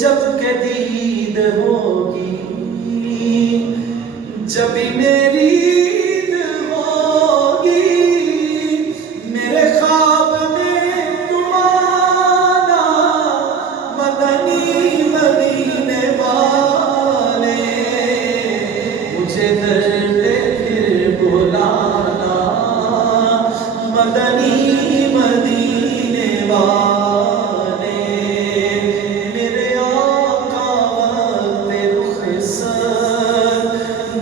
جب کہ دید ہوگی، جب میری عید ہوگی، میرے خواب میں تم آنا مدنی مدینے والے، مجھے در پہ پھر بلانا مدنی مدینے والے، میرے آقا وقت رخصت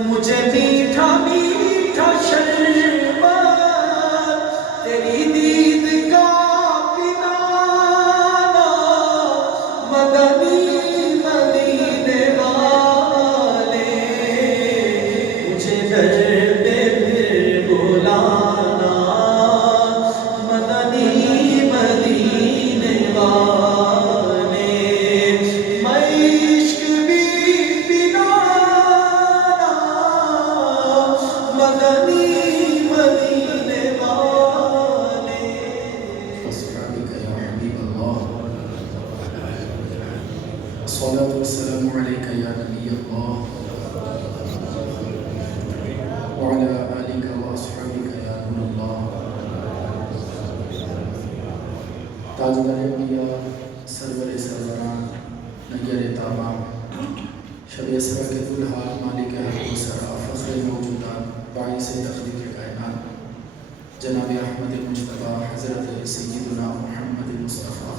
مجھے میٹھا میٹھا شربت تیری دید کا پلانا مدنی مدینے والے، مجھے در پہ پھر بلانا مدنی مدینے والے، میں عشق بھی پلانا مدنی مدینے والے۔ أصحابك يا حبيب الله، الصلاة والسلام عليك يا نبي الله، وعلى آلك وأصحابك يا نور الله۔ تاجدار انبیاء، سرور سروران، نیر تمام، شب اسرا کے دلہا، مالک حق و سرا، فخر موجودات، باعث تخلیق کائنات، جناب احمد مجتبیٰ حضرت سیدنا محمد مصطفیٰ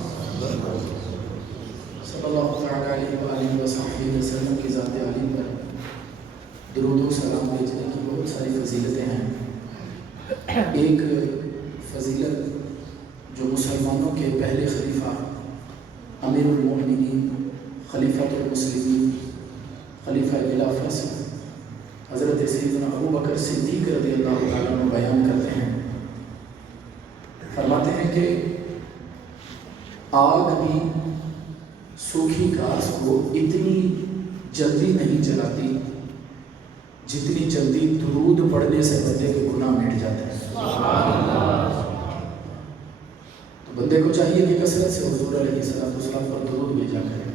صلی اللہ تعالیٰ علیہ وآلہ وصحبہ وسلم کی ذات عالی پر درود و سلام بھیجنے کی بہت ساری فضیلتیں ہیں۔ ایک فضیلت جو مسلمانوں کے پہلے خلیفہ امیر المؤمنین خلیفۃ المسلمین خلیفہ خلافہ سے حضرت سیدنا ابو بکر صدیق رضی اللہ تعالیٰ عنہ بیان کرتے ہیں، فرماتے ہیں کہ آگ بھی سوکھی گھاس کو اتنی جلدی نہیں جلاتی جتنی جلدی درود پڑھنے سے بندے کے گناہ مٹ جاتے ہیں۔ تو بندے کو چاہیے کہ کثرت سے حضور علیہ السلام پر درود بھیجا کرے۔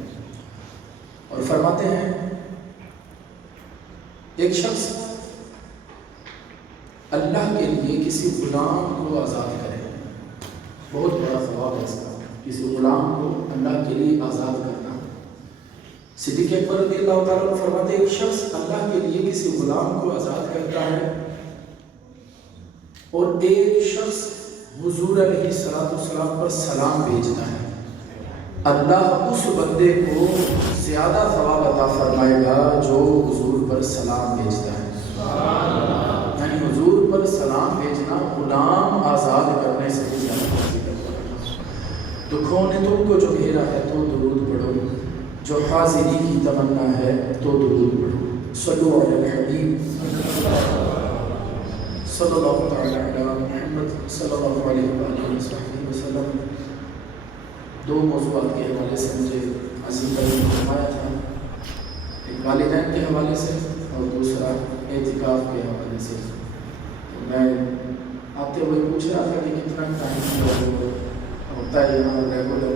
اور فرماتے ہیں ایک شخص اللہ کے لیے کسی غلام کو آزاد کرے، بہت بڑا ثواب ہے اس کا، کسی غلام کو اللہ کے لیے آزاد کرنا۔ صدیق اکبر رضی اللہ تعالیٰ عنہ فرماتے ہیں ایک شخص اللہ کے لیے کسی غلام کو آزاد کرتا ہے اور ایک شخص حضور علیہ السلام پر سلام بھیجتا ہے، اللہ اس بندے کو زیادہ ثواب عطا فرمائے گا جو حضور پر سلام بھیجتا ہے۔ یعنی حضور پر سلام بھیجنا غلام آزاد کرنے سے بھی زیادہ فضیلت ہے۔ دکھوں نے تم کو جو گھیرا ہے تو درود پڑھو، جو حاضری کی تمنا ہے تو درود پڑھو۔ صلو علی الحبیب صلی اللہ تعالی علی محمد صلی اللہ علیہ وآلہ وسلم۔ دو موضوعات کے حوالے سے مجھے عظیم ترین فرمایا تھا، ایک والدین کے حوالے سے اور دوسرا اعتکاف کے حوالے سے۔ تو میں آتے ہوئے پوچھ رہا تھا کہ کتنا ٹائم ہوتا ہے یہاں ریگولر،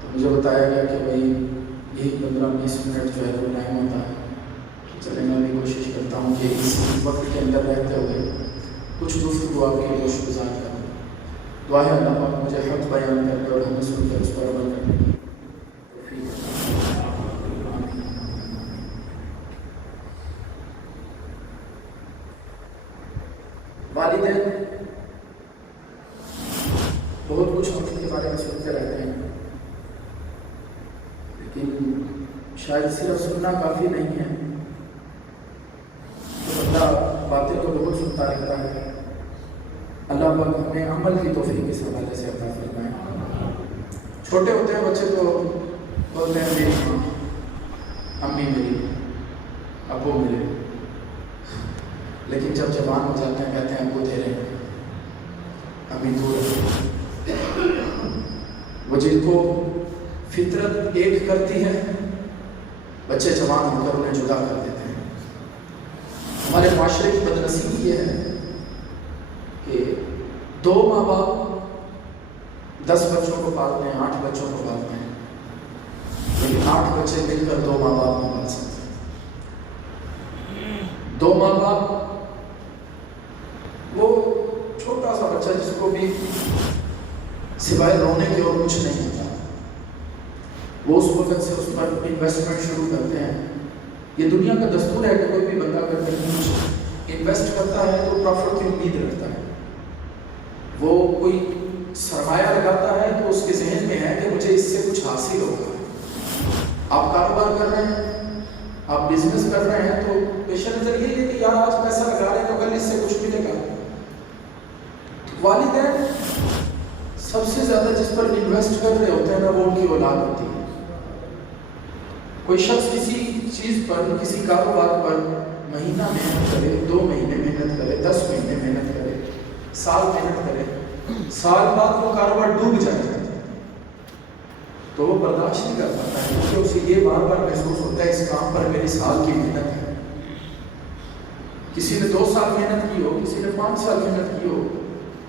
تو مجھے بتایا گیا کہ بھائی یہی 15-20 منٹ جو ہے وہ ٹائم ہوتا ہے۔ چلے میں بھی کوشش کرتا ہوں کہ اس وقت کے اندر رہتے ہوئے کچھ گفتگو آپ کے لیے گزار کروں۔ دعا ہے اللہ پاک مجھے حق بیان کرنے اور ہمیں سن کر اس پر عمل کرنے کی توفیق عطا فرمائے۔ والدین بہت کچھ ہم کے بارے میں سنتے رہتے ہیں، لیکن شاید صرف سننا کافی نہیں ہے، تو بندہ باتیں تو بہت سنتا رہتا ہے۔ اللہ پاک ہمیں عمل کی توفیق اس حوالے سے عطا فرمائے۔ چھوٹے ہوتے ہیں بچے تو بولتے ہیں میری ماں، امی میری، ابو میرے، لیکن جب جوان ہو جاتے ہیں کہتے ہیں ابو تیرے، امی دور ہے۔ وہ جن کو فطرت ایک کرتی ہے بچے جوان ہو کر انہیں جدا کر دیتے ہیں۔ ہمارے معاشرے کی بدنصیبی یہ ہے کہ 2 ماں باپ 10 بچوں کو پالتے ہیں، 8 بچوں کو پالتے ہیں، لیکن 8 بچے مل کر 2 ماں باپ نہیں پال سکتے. 2 ماں باپ، وہ چھوٹا سا بچہ جس کو بھی سوائے رونے کے اور کچھ نہیں ہوتا، وہ اس وقت سے اس پر انویسٹمنٹ شروع کرتے ہیں. یہ دنیا کا دستور ہے کہ کوئی بھی بندہ اگر کہیں کچھ انویسٹ کرتا ہے تو پروفٹ کی امید رکھتا ہے. وہ کوئی سرمایہ لگاتا ہے تو اس کے ذہن میں ہے کہ مجھے اس سے کچھ حاصل ہوگا. آپ کاروبار کر رہے ہیں، آپ بزنس کر رہے ہیں، تو پیش نظر یہ ہے کہ یار آج پیسہ لگا رہے ہیں تو کل اس سے کچھ ملے گا. والدین سب سے زیادہ جس پر انویسٹ کر رہے ہوتے ہیں نا، وہ ان کی اولاد ہوتی ہے. کوئی شخص کسی چیز پر، کسی کاروبار پر مہینہ محنت کرے، 2 مہینے محنت کرے، 10 مہینے محنت کرے، سال محنت کرے، سال بعد وہ کاروبار ڈوب جائے تو وہ برداشت نہیں کر پاتا ہے، کیونکہ اسے یہ بار بار محسوس ہوتا ہے اس کام پر میری سال کی محنت ہے. کسی نے 2 سال محنت کی ہو، کسی نے 5 سال محنت کی ہو،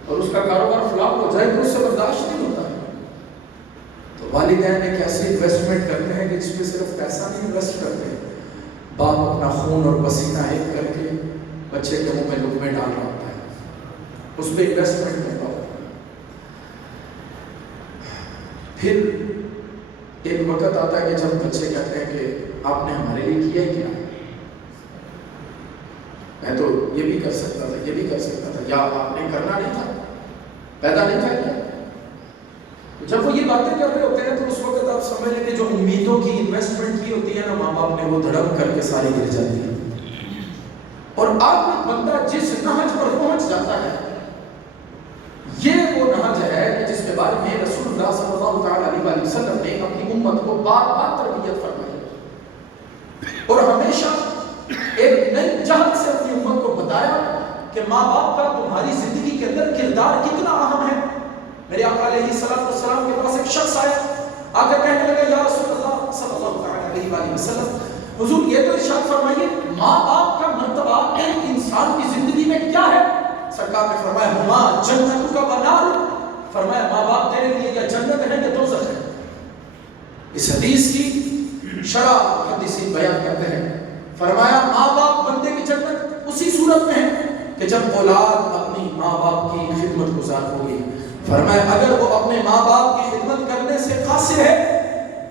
اور اس کا کاروبار فلاپ ہو جائے تو اس سے برداشت نہیں ہوتا ہے. تو والدین ایک ایسی انویسٹمنٹ کرتے ہیں کہ جس میں صرف پیسہ نہیں انویسٹ کرتے ہیں، باپ اپنا خون اور پسینہ ایک کر کے بچے کے منہ میں لقمے ڈال رہا ہوتا ہے، اس پہ انویسٹمنٹ کرتا ہوتا ہے. پھر ایک وقت آتا ہے کہ جب بچے کہتے ہیں کہ آپ نے ہمارے لیے کیا ہی کیا، میں تو یہ بھی کر سکتا تھا، یہ بھی کر سکتا تھا، یا آپ نے کرنا نہیں تھا، پیدا نہیں تھا کیا. جب وہ یہ باتیں کر رہے ہوتے ہیں تو اس وقت آپ سمجھ لیں کہ جو امیدوں کی انویسٹمنٹ کی ہوتی ہے نا ماں باپ نے، وہ دھڑم کر کے ساری گر جاتی ہے. اور آپ بندہ جس نہج پر پہنچ جاتا ہے، یہ وہ نہج ہے کہ جس کے بارے میں رسول اللہ صلی اللہ علیہ وسلم نے اپنی امت کو بار بار تربیت فرمائی اور ہمیشہ ایک نئی جہت سے اپنی امت کو بتایا کہ ماں باپ کا تمہاری زندگی کے اندر کردار کتنا اہم ہے. میرے آقا علیہ السلام کے پاس ایک شخص آیا، آ کر کہنے لگا یا رسول اللہ صلی اللہ علیہ وسلم، حضور یہ تو ارشاد فرمائیے ماں باپ کا مرتبہ ایک انسان کی زندگی میں کیا ہے؟ سرکار نے فرمایا ہما جنت کا بنار، فرمایا ماں باپ تیرے لیے یا جنت ہے یا دوزخ ہے. اس حدیث کی شرح محدثین بیان کرتے ہیں، فرمایا ماں باپ بندے کی جنت اسی صورت میں ہے کہ جب اولاد اپنی ماں باپ کی خدمت گزار ہوگی. فرمایا اگر وہ اپنے ماں باپ کی خدمت کرنے سے قاصر ہے،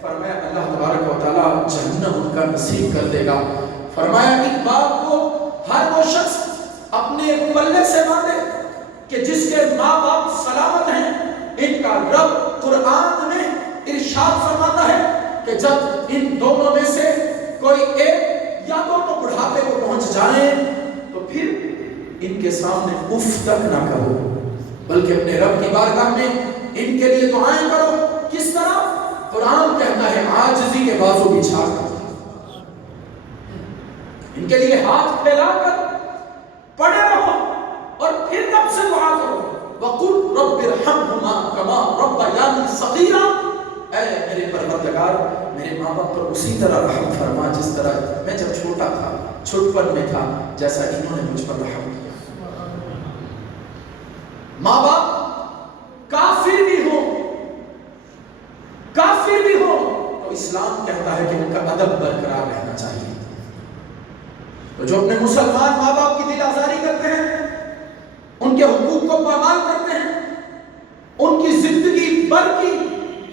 فرمایا اللہ تبارک و تعالیٰ جہنم ان کا نصیب کر دے گا. فرمایا ایک بات کو ہر وہ شخص اپنے پلے سے باندھے کہ جس کے ماں باپ سلامت ہیں. ان کا رب قرآن میں ارشاد فرماتا ہے کہ جب ان دونوں میں سے کوئی ایک یا دونوں بڑھاپے کو پہنچ جائیں تو پھر ان کے سامنے اف تک نہ کرو، بلکہ اپنے رب کی بارگاہ میں ان کے لیے دعائیں کرو. کس طرح؟ قرآن کہتا ہے عاجزی کے بازو بچھا کر، ان کے لیے ہاتھ پھیلا کر پڑے رہو اور پھر رب سے دعا کرو. وَقُلْ رَبِّ ارْحَمْهُمَا كَمَا رَبَّيَانِي صَغِيرًا، اے میرے پروردگار میرے ماں باپ پر اسی طرح رحم فرما جس طرح میں جب چھوٹا تھا، چھوٹپن میں تھا، جیسا انہوں نے مجھ پر رحم کیا. ماں باپ کافر بھی ہو تو اسلام کہتا ہے کہ ان کا ادب برقرار رہنا چاہیے. تو جو اپنے مسلمان ماں باپ کی دل آزاری کرتے ہیں، ان کے حقوق کو پامال کرتے ہیں، ان کی زندگی بھر کی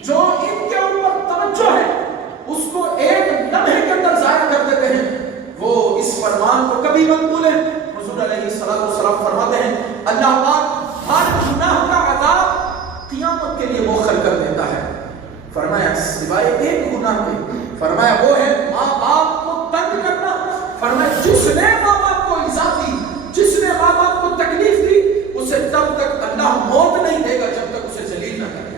جو ان کے اوپر توجہ ہے اس کو ایک لمحے کے اندر ضائع کر دیتے ہیں، وہ اس فرمان کو کبھی مت بھولیں. حضور علیہ السلام فرماتے ہیں اللہ پاک ہر گناہ کا عذاب قیامت کے لیے مؤخر کر دیتا ہے. فرمایا سوائے ایک گناہ کے، فرمایا وہ ہے ماں باپ کو تنگ کرنا. فرمایا جس نے ماں باپ کو ایذا دی، جس نے ماں باپ کو تکلیف دی، اسے تب تک اللہ موت نہیں دے گا جب تک اسے ذلیل نہ کرے.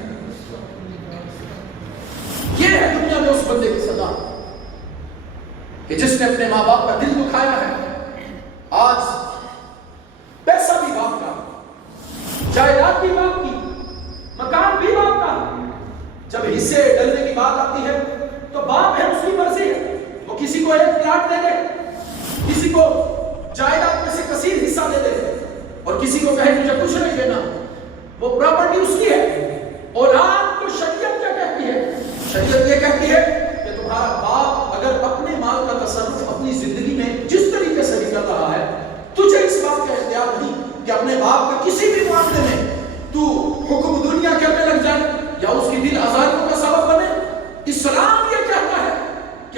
یہ ہے دنیا میں اس بندے کی سزا کہ جس نے اپنے ماں باپ کا دل دکھایا ہے. آج پیسہ بھی باپ کا، جائیداد بھی باپ کی، مکان بھی باپ کا. جب حصے ڈلنے کی بات آتی ہے تو باپ ہے، اس کی مرضی ہے، وہ کسی کو ایک پلاٹ دے دے، کسی کو جائیداد میں سے کثیر حصہ دے دے، اور کسی کو کہے مجھے کچھ نہیں دینا. وہ پراپرٹی اس کی ہے. اولاد کو شریعت کیا کہتی ہے؟ شریعت یہ کہتی ہے کہ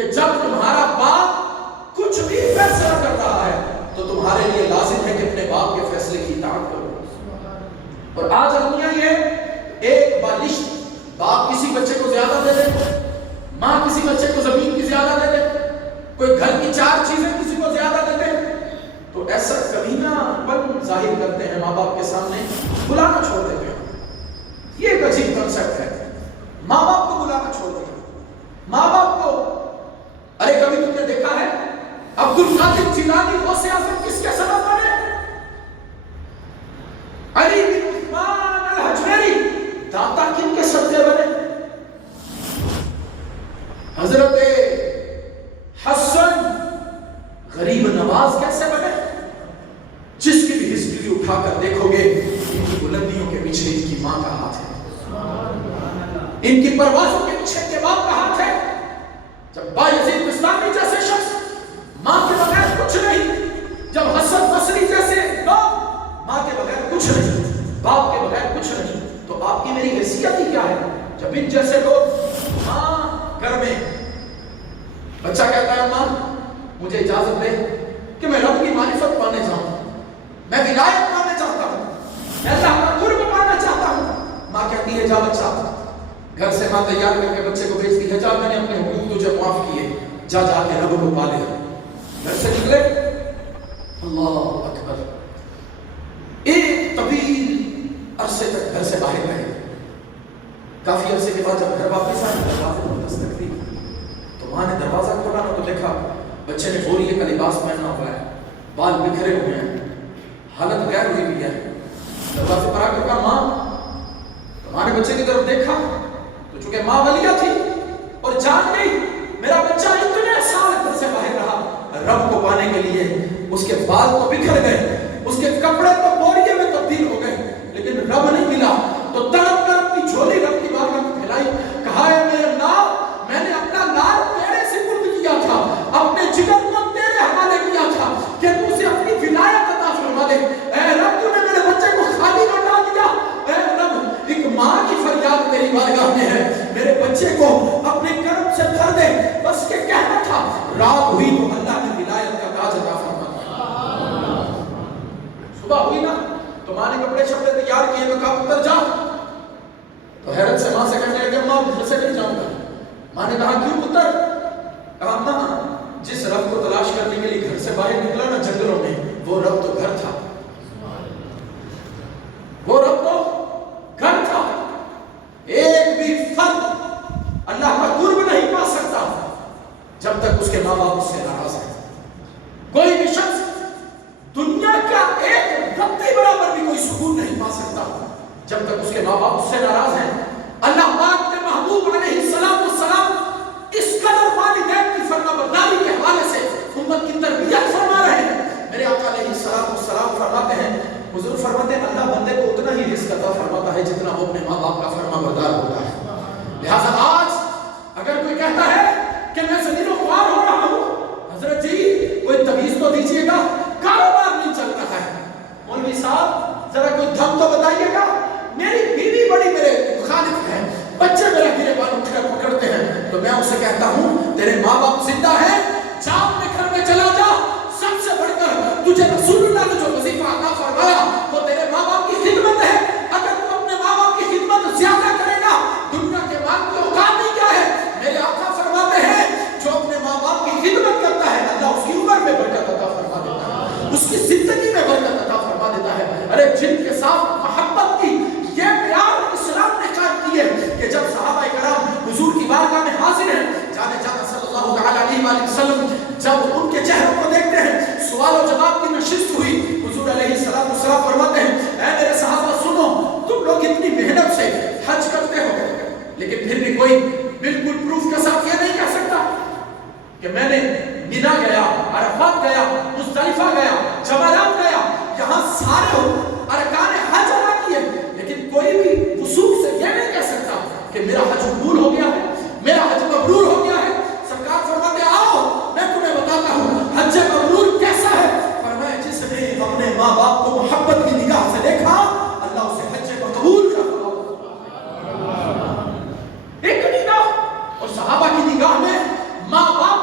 کہ جب تمہارا باپ کچھ بھی فیصلہ کر رہا ہے تو تمہارے لیے لازم ہے کہ اپنے باپ کے فیصلے کی اطاعت کرو. اور آج دنیا یہ ایک بالش باپ کسی بچے کو زیادہ دے دے, ماں کسی بچے کو زمین کی زیادہ دے دے, کوئی گھر کی 4 چیزیں کسی کو زیادہ دے دے, تو ایسا کمینہ پن ظاہر کرتے ہیں ماں باپ کے سامنے, بلانا چھوڑ دیتے ہیں. یہ ایک عجیب کنسپٹ ہے, ماں باپ کو بلانا چھوڑ دیتے ہیں. ماں باپ کو, ارے کبھی تم نے دیکھا ہے عبد القادر جیلانی غوث اعظم کس کے سبب بنے؟ علی بن عثمان الحجویری داتا کن کے صدقے بنے؟ حضرت حسن غریب نواز کیسے بنے؟ جس کی بھی ہسٹری اٹھا کر دیکھو گے ان کی بلندیوں کے پیچھے ان کی ماں کا ہاتھ ہے, ان کی پروازوں کے پیچھے کے باپ کا ہاتھ ہے. جب بایزید بستامی جیسے شخص ماں کے بغیر کچھ نہیں, جب حسن بصری جیسے لوگ ماں کے بغیر کچھ نہیں, باپ کے بغیر کچھ نہیں, تو آپ کی میری حیثیت ہی کیا ہے؟ جب ان جیسے لوگ ماں گھر میں, بچہ کہتا ہے ماں مجھے اجازت دے کہ میں رب کی معرفت پانے جاؤں, میں ولایت پانے چاہتا ہوں, میں اللہ کا قرب پانا چاہتا ہوں. ماں کہتی ہے جا بچہ, گھر سے ماں تیار کر کے بچے کو بھیجتی ہے, جا میں نے اپنے حقوق تجھے معاف کیے, جا جا کے رب کو پا لے. گھر سے نکلے, اللہ اکبر, ایک طویل عرصے تک گھر سے باہر رہے. کافی عرصے کے بعد جب گھر واپس آئے, دروازے پر دستک دی تو ماں نے دروازہ کھولا تو دیکھا بچے نے بوریے کا لباس پہنا ہوا ہے, بال بکھرے ہوئے ہیں, حالت غیر ہوئی ہوئی ہے. دروازے پر آ کر کہا ماں, ماں نے بچے کی طرف دیکھا تو چونکہ ماں ولیہ تھی اور جان گئی میرا بچہ اتنے سال گھر سے باہر رہا رب کو پانے کے لیے, اس کے بال تو بکھر گئے, اس کے کپڑے تو بوریے میں تبدیل ہو گئے, لیکن رب نہیں ملا. تو تڑپ کر اپنی جھولی رب کی بارگاہ میں پھیلائی, کہا ہے میرے نام, میں نے اپنا لال تیرے سپرد کیا تھا, اپنے جگر کو تیرے حوالے کیا تھا کہ تو اسے اپنی ولایت عطا فرما دے. اے رب تو نے میرے بچے کو خالی لوٹا دیا, اے رب ایک ماں کی فریاد تیری بارگاہ میں ہے, میرے بچے کو اپنے کرم سے بھر دے. بس یہ کہنا تھا, رات ہوئی تو اللہ نے ولایت کا تاج عطا فرما دیا. صبح ہوئی نا تو ماں نے کپڑے شپڑے تیار کیے, تو کہا پتر جا. تو حیرت سے ماں سے کہنے لگے ماں گھر سے نہیں جاؤں گا. ماں نے کہا کیوں پتر؟ کہا ماں جس رب کو تلاش کرنے کے لیے گھر سے باہر نکلا نا جنگلوں میں, وہ رب تو گھر تھا, وہ رب تو گھر تھا. ایک بھی فرد اللہ کا قرب نہیں پا سکتا جب تک اس کے ماں باپ اس سے ناراض ہیں. کوئی بھی شخص دنیا کا ایک رتی برابر بھی کوئی سکون نہیں پا سکتا جب تک اس کے ماں باپ اس سے ناراض ہیں. اللہ پاک نے محبوب علیہ السلام اس قدر والدین کی فرما برداری کے حوالے سے امت کی تربیت فرما رہے ہیں. میرے آقا علیہ السلام فرماتے ہیں, حضور فرماتے ہیں اللہ بندے کو اتنا ہی رزق عطا فرماتا ہے جتنا وہ اپنے ماں باپ کا فرما بردار ہوتا ہے. لہذا آج اگر کوئی کہتا ہے کہ میں زمین و خوار ہو رہا ہوں, حضرت جی کوئی تعویذ تو دیجیے گا, کاروبار نہیں چل رہا ہے. مولوی صاحب ذرا کوئی دھم تو بتائیے گا, میری بیوی بڑی میرے مخالف ہے, بچے میرا گرے بال اٹھ کر پکڑتے ہیں. تو میں اسے کہتا ہوں تیرے ماں باپ زندہ ہیں, چاند میں گھر میں چلا جا, سب سے بڑھ کر تجھے رسول اللہ نے جو وظیفہ عطا فرمایا وہ تیرے ماں باپ کی خدمت ہے. اگر تو اپنے ماں باپ کی خدمت زیادہ کرے گا, دنیا کے مال کی اوقات ہی کیا ہے. میرے آقا فرماتے ہیں جو اپنے ماں باپ کی خدمت کرتا ہے اللہ اس کی عمر میں برکت عطا فرما دیتا ہے, اس کی زندگی میں برکت عطا فرما دیتا ہے. ارے جن کے ساتھ محبت کی یہ پیار اسلام نے قائم کی ہے کہ جب صحابہ کرام حضور کی بارگاہ میں حاضر ہیں, جانے جانا صلی اللہ علیہ وآلہ وسلم جب ان کے چہروں کو دیکھتے ہیں, سوال و جواب کی نشست ہوئی, حضور علیہ السلام فرماتے ہیں اے میرے صحابہ سنو, تم لوگ اتنی محنت سے حج کرتے ہو لیکن پھر بھی کوئی بالکل پروف کے ساتھ یہ نہیں کہہ سکتا کہ میں نے مینا گیا, عرفات گیا, مزدلفہ گیا, جمرات گیا, یہاں سارے ہو ارکان حج ادا کیے, لیکن کوئی بھی وثوق سے یہ نہیں کہہ سکتا کہ میرا حج قبول ہو گیا ہے, میرا حج مبرور ہو گیا ہے. سرکار فرماتے آؤ میں تمہیں بتاتا ہوں حج مبرور کیسا ہے. فرمایا جس نے اپنے ماں باپ کو محبت کی نگاہ سے دیکھا اللہ اسے حج مقبول کا ایک نگاہ. اور صحابہ کی نگاہ میں ماں باپ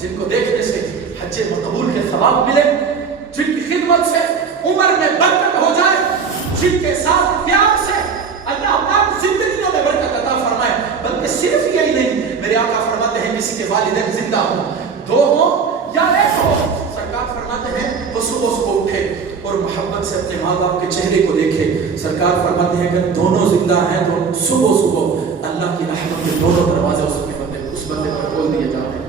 جن کو دیکھنے سے حج مقبول کے ثواب ملے، جن کی خدمت سے عمر میں برکت ہو جائے، جن کے ساتھ پیار سے اللہ پاک زندگیوں میں برکت عطا فرمائے۔ بلکہ صرف یہی نہیں، میرے آقا فرماتے ہیں کسی کے والدین زندہ ہوں، دو ہوں یا ایک ہو، سرکار فرماتے ہیں وہ صبح صبح اٹھے اور محبت سے اپنے ماں باپ کے چہرے کو دیکھے۔ سرکار فرماتے ہیں کہ دونوں زندہ ہیں تو صبح صبح اللہ کی رحمت کے دونوں دروازے اس بندے پر کھول دیے جاتے ہیں۔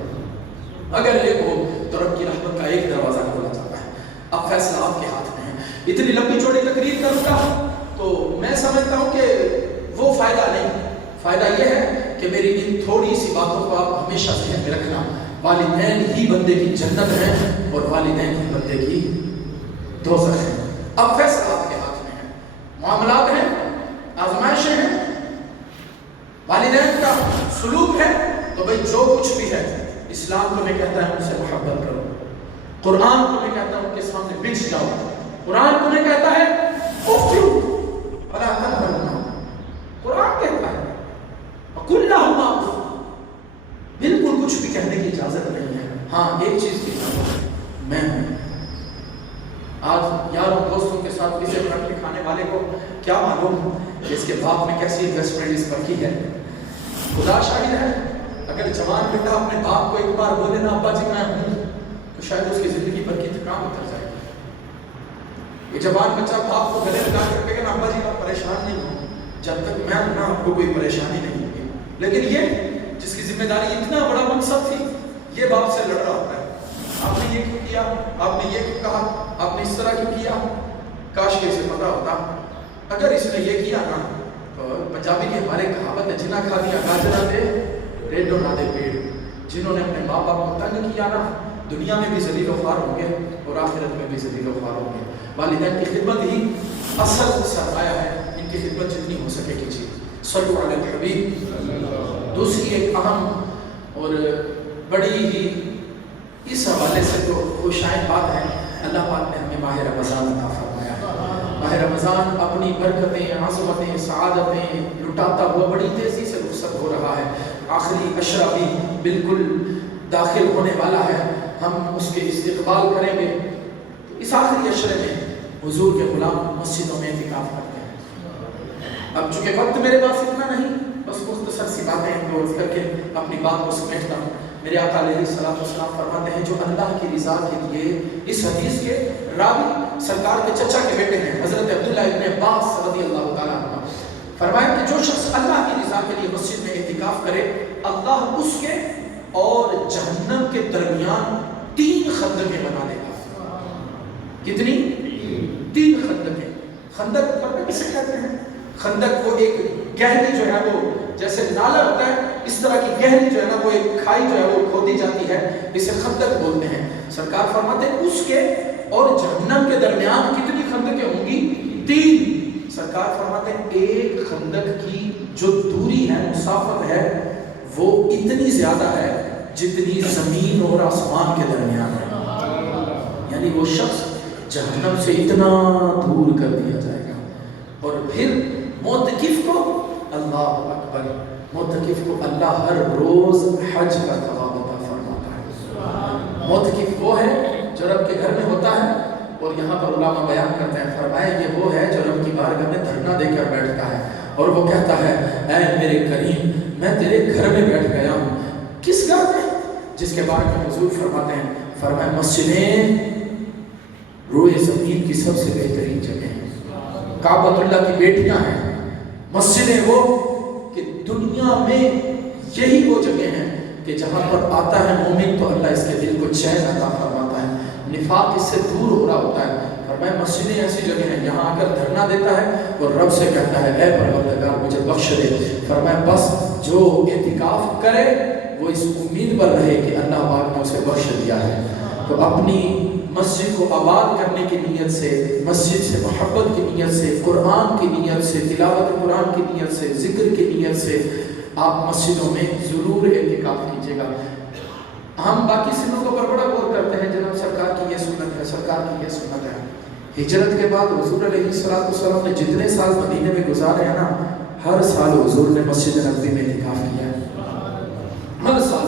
اگر ایک ہو تو رب کی رحمت کا ایک دروازہ کھولا جاتا ہے۔ اب فیصلہ آپ کے ہاتھ میں ہے۔ اتنی لمبی چوڑی تقریر کروں گا تو میں سمجھتا ہوں کہ وہ فائدہ نہیں، فائدہ یہ ہے کہ میری ان تھوڑی سی باتوں کو آپ ہمیشہ ذہن میں رکھنا۔ والدین ہی بندے کی جنت ہے اور والدین ہی بندے کی دوزخ ہے۔ اب فیصلہ آپ کے ہاتھ میں ہے، معاملات ہیں، آزمائشیں ہیں، والدین کا سلوک ہے تو بھئی جو کچھ بھی ہے، اسلام تمہیں کہتا ہے ان سے محبت کرو، قرآن تمہیں کہتا ہے ان کے سامنے بچ جاؤ، قرآن تمہیں کہتا ہے افترو فلا تنہرہما، قرآن کہتا ہے وقل لہما بالکل کچھ بھی کہنے کی اجازت نہیں ہے۔ ہاں ایک چیز کی اجازت ہے، میں ہوں۔ آج یاروں دوستوں کے ساتھ پیچھے بیٹھ کے کھانے والے کو کیا معلوم کہ اس کے باپ نے کیسی انویسٹمنٹ اس پر کی ہے۔ خدا شاہد ہے، اگر جوان بیٹا اپنے باپ کو ایک بار بولے نا ابا جی میں ہوں، تو شاید اس کی زندگی پر کی تھکان اتر جائے گی۔ یہ جوان بچہ باپ کو گلے لگا کر کہے نا ابا جی میں پریشان نہیں ہوں، جب تک میں ہوں نا آپ کو کوئی پریشانی نہیں ہوگی۔ لیکن یہ جس کی ذمہ داری اتنا بڑا منصب تھی، یہ باپ سے لڑ رہا ہوتا ہے، آپ نے یہ کیوں کیا، آپ نے یہ کیوں کہا، آپ نے اس طرح کیوں کیا۔ کاش کہ اسے پتا ہوتا، اگر اس نے یہ کیا نا تو پنجابی کی ہمارے کہاوت ہے جنا کھا دیا گاجرا دے ریڈو نہ دے پیڑ۔ جنہوں نے اپنے ماں باپ کو تنگ کیا نا دنیا میں بھی ذلیل و خوار ہوں گے اور آخرت میں بھی ذلیل و خوار ہوں گے۔ والدین کی خدمت ہی اصل سرمایہ ہے، ان کی خدمت جتنی ہو سکے کیجیے۔ صلو علی الحبیب۔ دوسری ایک اہم اور بڑی ہی اس حوالے سے تو خوشائن بات ہے، اللہ پاک نے ہمیں ماہ رمضان عطا فرمایا۔ ماہ رمضان اپنی برکتیں، عظمتیں، سعادتیں لٹاتا ہوا بڑی تیزی سے رخصت ہو رہا ہے۔ آخری عشرہ بھی بالکل داخل ہونے والا ہے، ہم اس کے استقبال کریں گے۔ اس آخری عشرے میں حضور کے غلام مسجدوں میں اعتکاف کرتے ہیں۔ اب چونکہ وقت میرے پاس اتنا نہیں، بس مختصر سی باتیں نوٹ کر کے اپنی بات کو سمیٹتا ہوں۔ میرے آقا علیہ السلام فرماتے ہیں جو اللہ کی رضا کے لیے، اس حدیث کے راوی سرکار کے چچا کے بیٹے ہیں حضرت عبداللہ ابن عباس رضی اللہ تعالیٰ عنہ، فرمایا کہ جو شخص اللہ کی رضا کے لیے مسجد میں اعتکاف کرے، اللہ اس کے اور جہنم کے درمیان 3 خندقیں بنا دے گا۔ کتنی؟ 3 خندقیں۔ خندق پتہ کسے کہتے ہیں؟ خندق وہ ایک گہری جو ہے وہ جیسے نالا ہوتا ہے، اس طرح کی گہری جو ہے نا وہ ایک کھائی جو ہے وہ کھودی جاتی ہے، اسے خندق بولتے ہیں۔ سرکار فرماتے ہیں اس کے اور جہنم کے درمیان کتنی خندقیں ہوں گی؟ 3۔ سرکار فرماتے ہیں ایک خندق کی جو دوری ہے، مسافت ہے، وہ اتنی زیادہ ہے جتنی زمین اور آسمان کے درمیان ہے۔ یعنی وہ شخص جہنم سے اتنا دور کر دیا جائے گا۔ اور پھر معتکف کو اللہ اکبر، معتکف کو اللہ ہر روز حج کا ثواب عطا فرماتا ہے۔ معتکف وہ ہے جو رب کے گھر میں ہوتا ہے، اور یہاں پر علماء بیان کرتے ہیں، فرمائے یہ وہ ہے جو رب کی بارگاہ میں دھرنا دے کر بیٹھتا ہے اور وہ کہتا ہے اے میرے کریم میں تیرے گھر میں بیٹھ گیا ہوں۔ کس گھر میں؟ جس کے بارے میں حضور فرماتے ہیں، فرمائے مسجدیں روئے زمین کی سب سے بہترین جگہ ہیں، کعبۃ اللہ کی بیٹیاں ہیں۔ مسجدیں وہ کہ دنیا میں یہی وہ جگہ ہیں کہ جہاں پر آتا ہے مومن تو اللہ اس کے دل کو چین عطا فرماتا ہے، نفاق اس سے دور ہو رہا ہوتا ہے۔ فرمایا مسجدیں ایسی جگہ ہیں جہاں آ کر دھرنا دیتا ہے اور رب سے کہتا ہے اے پروردگار مجھے بخش دے۔ فرمایا بس جو اعتکاف کرے وہ اس امید پر رہے کہ اللہ پاک نے اسے بخش دیا ہے۔ تو اپنی مسجد کو آباد کرنے کی نیت سے، مسجد سے محبت کی نیت سے، قرآن کی نیت سے، تلاوت قرآن کی نیت سے، ذکر کی نیت سے آپ مسجدوں میں ضرور اعتکاف کیجیے گا۔ ہم باقی سنتوں پر بڑا غور کرتے ہیں، جناب سرکار کی یہ سنت ہے، سرکار کی یہ سنت ہے۔ ہجرت کے بعد حضور علیہ السلام نے جتنے سال مدینے میں گزارے ہیں نا، ہر سال حضور نے مسجد نبوی میں اعتکاف کیا ہے، ہر سال۔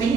3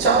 4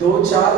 2, 4,